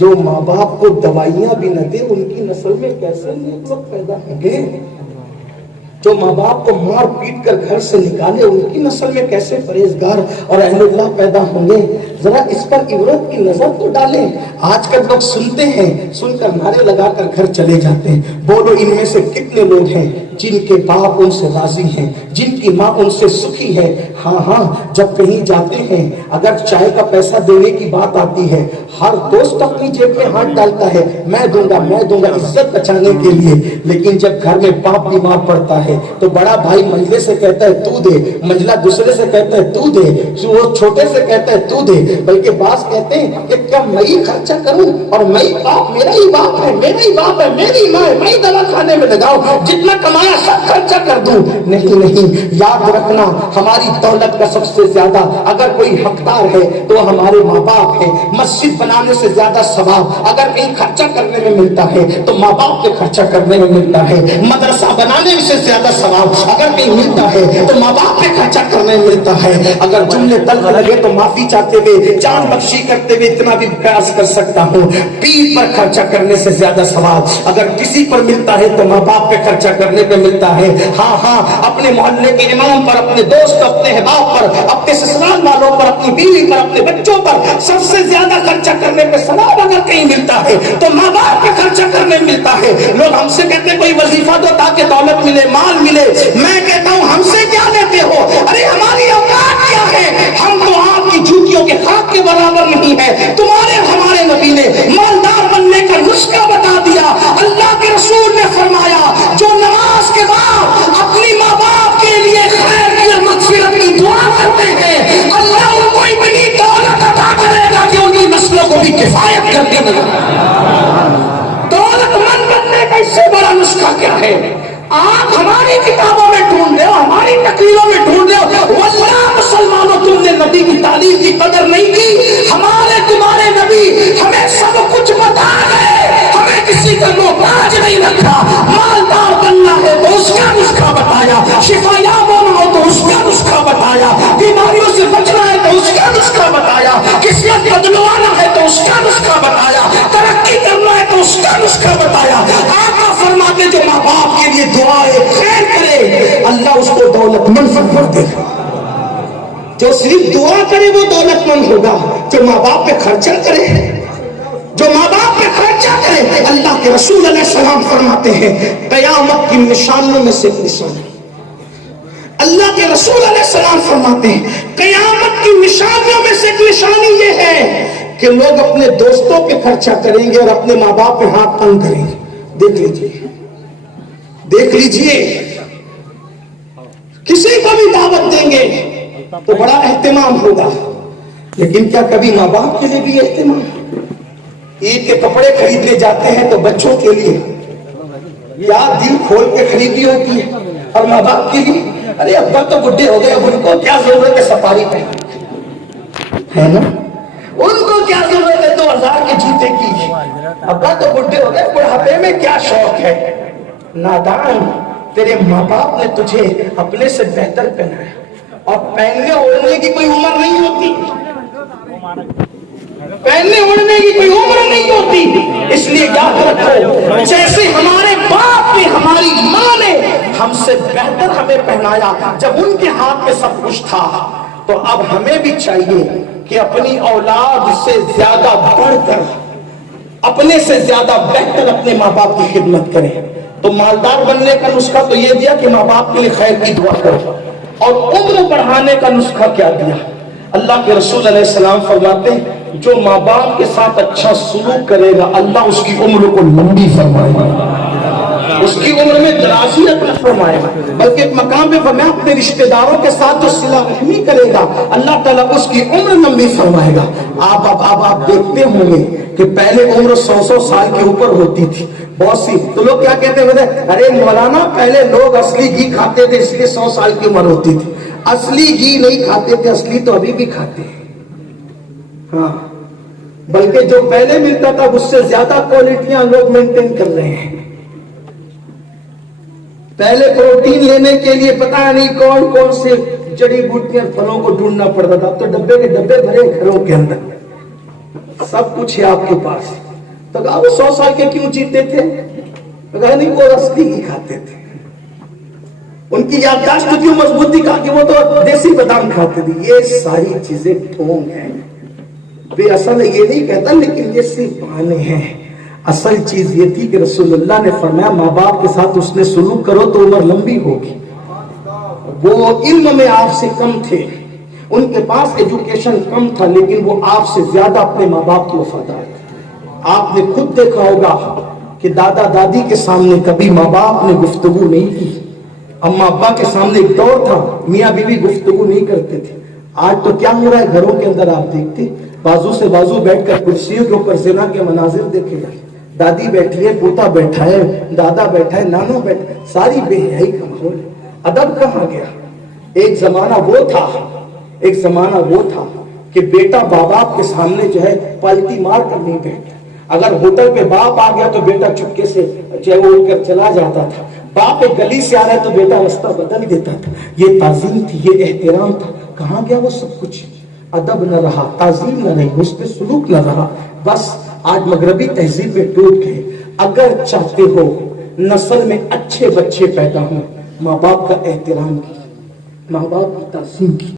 جو ماں باپ کو دوائیاں بھی نہ دے ان کی نسل میں کیسے نیک لوگ پیدا ہوں گے؟ جو ماں باپ کو مار پیٹ کر گھر سے نکالے ان کی نسل میں کیسے پرہیزگار اور اہل اللہ پیدا ہوں گے؟ ذرا اس پر عبرت کی نظر تو ڈالیں۔ آج کل لوگ سنتے ہیں، سن کر نعرے لگا کر گھر چلے جاتے ہیں۔ بولو ان میں سے کتنے لوگ ہیں جن کے باپ ان سے راضی ہیں، جن کی ماں ان سے سکھی ہے؟ ہاں، جب کہیں جاتے ہیں اگر چائے کا پیسہ دینے کی بات آتی ہے، ہر دوست اپنی جیب میں ہاتھ ڈالتا ہے، میں دوں گا عزت بچانے کے لیے۔ لیکن جب گھر میں باپ بیمار پڑتا ہے تو بڑا بھائی منجلے سے کہتا ہے تو دے، منجلا دوسرے سے کہتا ہے تو دے، وہ چھوٹے سے کہتا ہے تو دے، بلکہ بعض کہتے ہیں کہ کیا میں ہی خرچہ کروں اور میں ہی باپ، میرا ہی باپ ہے، میری ماں ہے، میں ہی دوا کھانے میں لگاؤں، جتنا کمایا سب خرچہ کر دوں۔ نہیں، یاد رکھنا ہماری دولت کا سب سے زیادہ اگر کوئی حقدار ہے تو ہمارے ماں باپ ہیں۔ مسجد بنانے سے زیادہ ثواب اگر کہیں خرچہ کرنے میں ملتا ہے تو ماں باپ کے خرچہ کرنے میں ملتا ہے۔ مدرسہ بنانے سے زیادہ ثواب اگر کہیں ملتا ہے تو ماں باپ پہ خرچہ کرنے میں ملتا ہے۔ اگر جملے تلخ لگے تو معافی چاہتے ہوئے، جان بخشی کرتے ہوئے اتنا بھی پیاس کر سکتا ہوں، پیر پر خرچہ کرنے سے زیادہ ثواب اگر کسی پر ملتا ہے تو ماں باپ پہ خرچہ کرنے پہ ملتا ہے۔ ہاں، اپنے محلے کے امام پر، اپنے دوست، اپنے احباب پر، اپنے سسرال والوں پر، اپنی بیوی پر، اپنے بچوں پر سب سے زیادہ خرچہ کرنے پہ ثواب اگر کہیں ملتا ہے تو ماں باپ پہ خرچہ کرنے ملتا ہے۔ لوگ ہم سے کہتے ہیں کوئی وظیفہ دو تاکہ دولت ملے، مال ملے۔ میں کہتا ہوں ہم سے کیا لیتے ہو؟ ارے ہماری اوقات کیا ہے؟ ہم تو آپ کی جوتیوں کے خاک کے برابر نہیں ہے۔ تمہارے ہمارے نبی نے مالدار بننے کا نسخہ بتا دیا۔ اللہ کے رسول نے فرمایا جو نماز کے بعد اپنی ماں باپ کے لیے خیر کی اور مغفرت کی دعا کرتے ہیں، اللہ ان کو اتنی دولت عطا کرے گا کہ ان کی نسلوں کو بھی کفایت کر دے گا۔ دولت مند بننے کا اس سے بڑا نسخہ کیا ہے؟ آپ ہماری کتابوں میں ڈھونڈ رہے ہو، ہماری تقریروں میں ڈھونڈ رہے ہو، واللہ مسلمانوں تم نے نبی کی تعلیم کی قدر نہیں کی۔ ہمارے تمہارے نبی ہمیں سب کچھ بتا گئے، ہمیں کسی کا محتاج نہیں رکھا۔ مالدار بننا ہے تو اس کا نسخہ بتایا، شفا یاب ہونا ہو تو اس کا نسخہ بتایا، بیماریوں سے بچنا ہے تو اس کا نسخہ بتایا، قسمت بدلوانا ہے تو اس کا نسخہ بتایا، ترقی کرنا ہے تو اس کا نسخہ بتایا۔ آقا فرماتے جو ماں باپ کے لیے دعائے خیر کرے اللہ اس کو دولت مند کر دے گا۔ جو صرف دعا کرے وہ دولت مند ہوگا، جو ماں باپ پہ خرچہ کرے، جو ماں باپ پہ خرچہ کرے۔ اللہ کے رسول علیہ السلام فرماتے ہیں قیامت کی نشانیوں میں سے ایک نشانی، اللہ کے رسول علیہ السلام فرماتے ہیں قیامت کی نشانیوں میں سے ایک نشانی یہ ہے کہ لوگ اپنے دوستوں پہ خرچہ کریں گے اور اپنے ماں باپ پہ ہاتھ تنگ کریں گے۔ دیکھ لیجئے کسی کو بھی دعوت دیں گے تو بڑا اہتمام ہوگا، لیکن کیا کبھی ماں باپ کے لیے بھی اہتمام؟ عید کے کپڑے خریدنے جاتے ہیں تو بچوں کے لیے یاد دل کھول کے خریدی ہوتی ہے، اور ماں باپ کے لیے ارے ابا تو بڈھے ہو گئے، اب ان کو کیا ضرورت ہے سفاری پہ، ہے نا؟ ان کو کیا ضرورت ہے 2000 کے جوتے کی، ابا تو بڈھے ہو گئے، بڑھاپے میں کیا شوق ہے۔ نادان، تیرے ماں باپ نے تجھے اپنے سے بہتر پہنایا، اور پہننے اوڑھنے کی کوئی عمر نہیں ہوتی، پہننے اوڑھنے کی کوئی عمر نہیں ہوتی۔ اس لیے یاد رکھو جیسے ہمارے باپ نے، ہماری ماں نے ہم سے بہتر ہمیں پہنایا جب ان کے ہاتھ میں سب کچھ تھا، تو اب ہمیں بھی چاہیے کہ اپنی اولاد سے زیادہ بڑھ کر، اپنے سے زیادہ بہتر اپنے ماں باپ کی خدمت کریں۔ تو مالدار بننے کا نسخہ تو یہ دیا کہ ماں باپ کے لیے خیر کی دعا کرو، اور عمر بڑھانے کا نسخہ کیا دیا؟ اللہ کے رسول علیہ السلام فرماتے ہیں جو ماں باپ کے ساتھ اچھا سلوک کرے گا اللہ اس کی عمر کو لمبی فرمائے گا، اس کی عمر میں درازی عطا فرمائے گا، بلکہ ایک مقام پہ فرمایا اپنے رشتہ داروں کے ساتھ جو صلہ رحمی کرے گا اللہ تعالیٰ اس کی عمر لمبی فرمائے گا۔ آپ دیکھتے ہوں گے کہ پہلے عمر 100 سال کے اوپر ہوتی تھی، بہت سی تو لوگ کیا کہتے ہیں، ارے مولانا پہلے لوگ اصلی گھی کھاتے تھے اس لیے 100 سال کی عمر ہوتی تھی۔ اصلی گھی نہیں کھاتے تھے، اصلی تو ابھی بھی کھاتے ہیں، ہاں، بلکہ جو پہلے ملتا تھا اس سے زیادہ کوالٹیاں لوگ مینٹین کر رہے ہیں۔ پہلے پروٹین لینے کے لیے پتہ نہیں کون کون سے جڑی بوٹیاں پھلوں کو ڈھونڈنا پڑتا تھا، تو ڈبے کے ڈبے بھرے گھروں کے اندر سب کچھ ہے آپ کے پاس، تو کہا وہ 100 سال کے کیوں جیتے تھے؟ تو کہا نہیں وہ اصلی ہی کھاتے تھے، ان کی یادداشت کیوں مضبوط تھی؟ کہا کہ وہ تو دیسی بادام کھاتے تھے۔ یہ ساری چیزیں ڈھونگ ہیں، بے اصل یہ نہیں کہتا، لیکن یہ صرف بہانے ہیں۔ اصل چیز یہ تھی کہ رسول اللہ نے فرمایا ماں باپ کے ساتھ اس نے سلوک کرو تو عمر لمبی ہوگی۔ وہ علم میں آپ سے کم تھے، ان کے پاس ایجوکیشن کم تھا، لیکن وہ آپ سے زیادہ اپنے ماں باپ کے وفادار تھے۔ آپ نے خود دیکھا ہوگا کہ دادا دادی کے سامنے کبھی ماں باپ نے گفتگو نہیں کی، اما ابا کے سامنے ایک دور تھا میاں بیوی گفتگو نہیں کرتے تھے۔ آج تو کیا ہو رہا ہے گھروں کے اندر، آپ دیکھتے بازو سے بازو بیٹھ کر کرسیوں کے اوپر زنا کے مناظر دیکھے گا، دادی بیٹھی ہے، پوتا بیٹھا ہے، دادا بیٹھا ہے، نانا بیٹھا ہے، ساری بے حیائی کا ماحول ہے۔ ادب کہاں گیا؟ ایک زمانہ وہ تھا کہ بیٹا باپ باپ کے سامنے جو ہے پلٹی مار کر نہیں بیٹھتا، اگر ہوٹل پہ باپ آ گیا تو بیٹا چپکے سے جو ہے وہ اٹھ کر چلا جاتا تھا، باپ ایک گلی سے آ رہا ہے تو بیٹا راستہ بدل دیتا تھا۔ یہ تعظیم تھی، یہ احترام تھا۔ کہاں گیا وہ سب کچھ؟ ادب نہ رہا، تعظیم نہ رہی، اس پہ سلوک نہ رہا، بس آج مغربی تہذیب میں ٹوٹ گئے۔ اگر چاہتے ہو نسل میں اچھے بچے پیدا ہوں، ماں باپ کا احترام کی، ماں باپ کی تعظیم کی۔